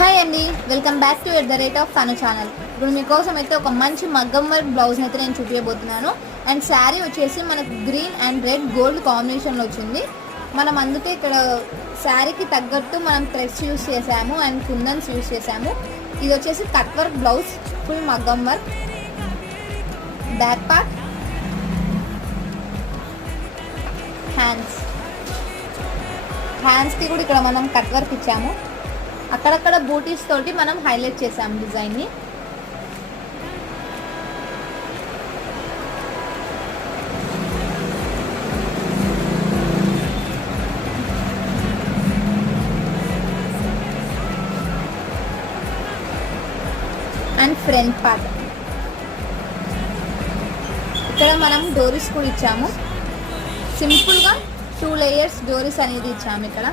హాయ్ అండి, welcome back to the rate of తను ఛానల్. ఇప్పుడు మీకోసం అయితే ఒక మంచి మగ్గం వర్క్ బ్లౌజ్ని అయితే నేను చూపించబోతున్నాను. అండ్ శారీ వచ్చేసి మనకు గ్రీన్ అండ్ రెడ్ గోల్డ్ కాంబినేషన్లో వచ్చింది. మనం అందుకే ఇక్కడ శారీకి తగ్గట్టు మనం థ్రెడ్స్ యూస్ చేసాము అండ్ కుందన్స్ యూస్ చేసాము. ఇది వచ్చేసి కట్ వర్క్ బ్లౌజ్, ఫుల్ మగ్గం వర్క్. బ్యాక్ పార్ట్, హ్యాండ్స్కి కూడా ఇక్కడ మనం కట్ వర్క్ ఇచ్చాము. అక్కడక్కడ బూటీస్ తోటి మనం హైలైట్ చేసాము డిజైన్ని. అండ్ ఫ్రంట్ పార్ట్ ఇక్కడ మనం డోరీస్ కూడా ఇచ్చాము. సింపుల్గా 2 లేయర్స్ డోరీస్ అనేది ఇచ్చాము ఇక్కడ.